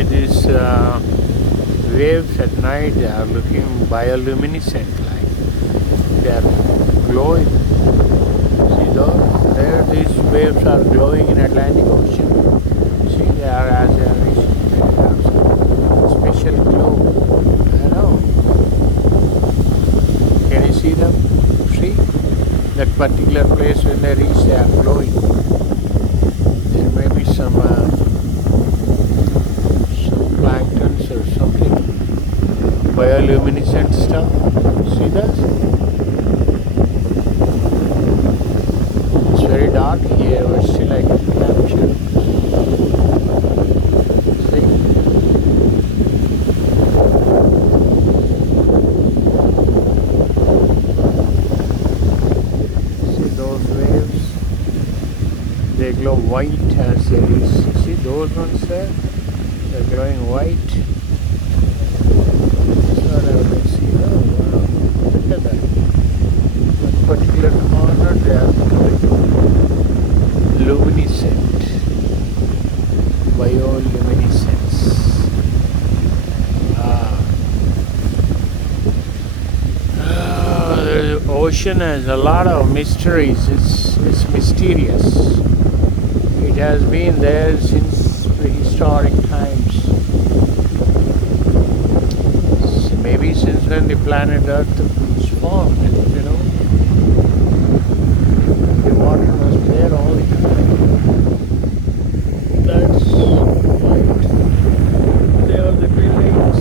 why these waves at night they are looking bioluminescent, like they are glowing. See those? There, these waves are glowing in Atlantic Ocean. See, they are as they are reaching, they have some special glow. I know. Can you see them? See that particular place when they reach, they are glowing. There may be some planktons or something, bioluminescent stuff. See that? It's very dark here, but still I can capture. See? See those waves? They glow white as they reach. See those ones there? They're glowing white. So I can see. Oh wow! Look at that. That particular corner, they are luminescent, bioluminescence. The ocean has a lot of mysteries. It's mysterious. It has been there since prehistoric times. Maybe since when the planet Earth was formed, you know. The water was there all the time. That's right. There are the buildings.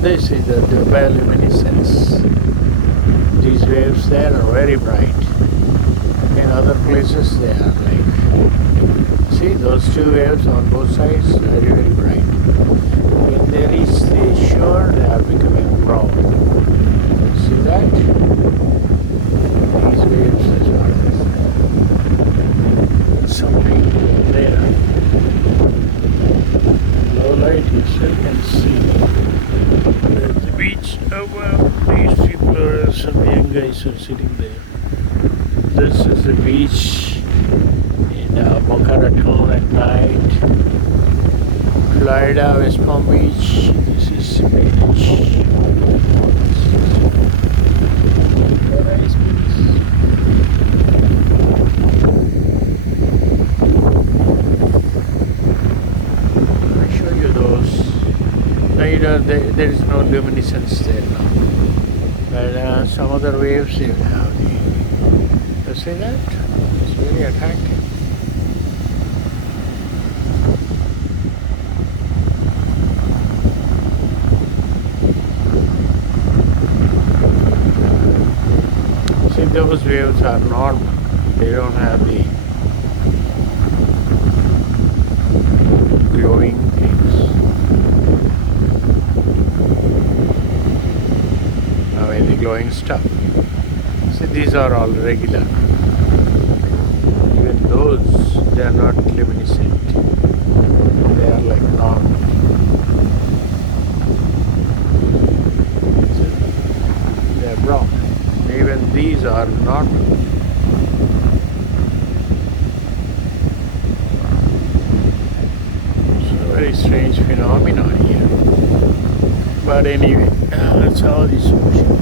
This is the bioluminescence. These waves there are very bright. In other places they are like, see those two waves on both sides, very, very bright. When they reach the shore, they are becoming brown. See that? These waves are something there. Low light, you still can see. There's the beach. Oh wow, these people are, some young guys are sitting there. This is the beach in Boca Raton at night. Florida, West Palm Beach. This is the beach. Nice beach. I'll show you those. Now, you know, there is no luminescence there now. But some other waves you have. You see that? It's very attractive. See, those waves are normal. They don't have the glowing things. The glowing stuff. See, these are all regular. Even those, they are not luminescent. They are like normal. They are brown. Even these are normal. It's a very strange phenomenon here. But anyway, that's how this ocean.